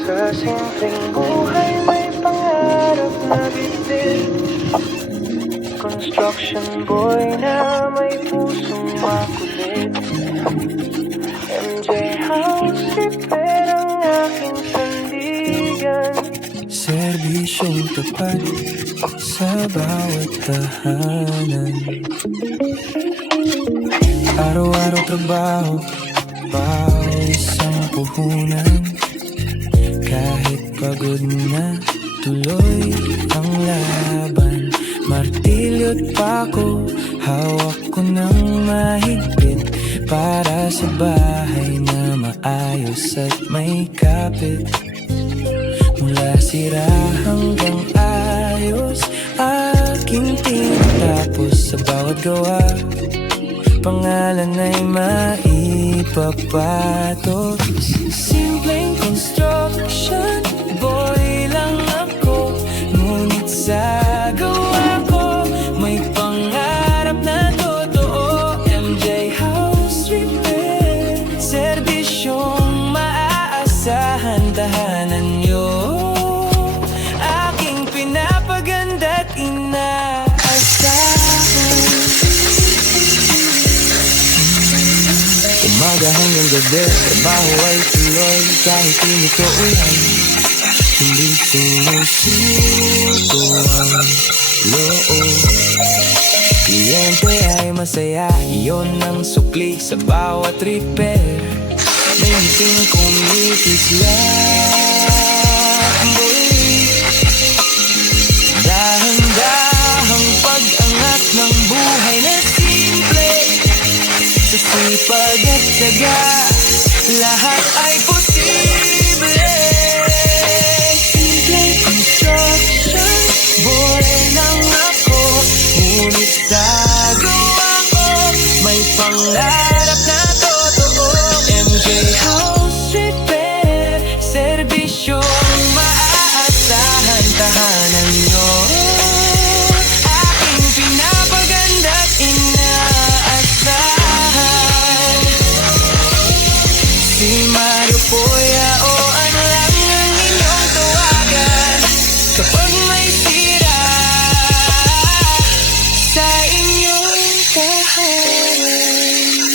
Sa simpleng buhay may pangarap na bitbit. Construction boy na may pusong makulit. MJ House Repair ang aking sandigan. Serbisyong tapat sa bawat tahanan. Araw-araw trabaho, pawis ang puhunan. Kahit pagod na, tuloy ang laban. Martilyo't pako, hawak ko ng mahigpit. Para sa bahay na maayos at may kapit. Mula sira hanggang ayos, aking tinatapos sa bawat gawa. Pangalan ay maipapatos. Simpleng construction boy lang ako, ngunit sa gawa ko may pangarap na totoo. MJ House Repair, serbisyong maaasahan, tahanan nyo aking pinapaganda't inaasahan. Umaga hanggang gabi, trabaho ay tuloy. Kahit inito ulan, hindi sumusuko ang loob. Kliyente ay masaya, iyon ang sukli sa bawat repair. May ngiting kumikislap, boy. Dahan-dahang pag-angat ng buhay na simple. Sa sipag at tiyaga, lahat ay posible. Simple construction boy lang ako, ngunit sa gawa ko may pangarap na totoo. MJ House Repair, serbisyong maaasahan, tahanan nyo aking pinapaganda't inaasahan. Si Mario Poya o ano lang ang inyong tawagan kapag may sira sa inyong tahanan.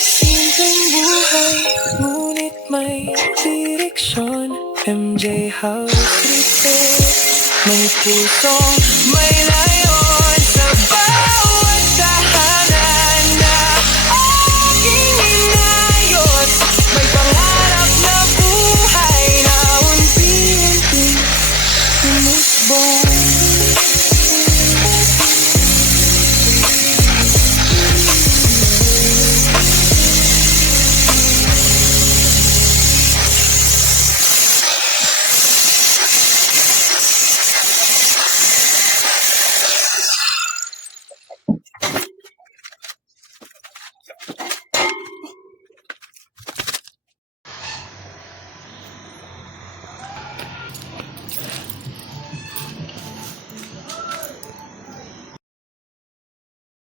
Simpleng buhay, ngunit may direksyon. MJ House Repair, may pusong may layo.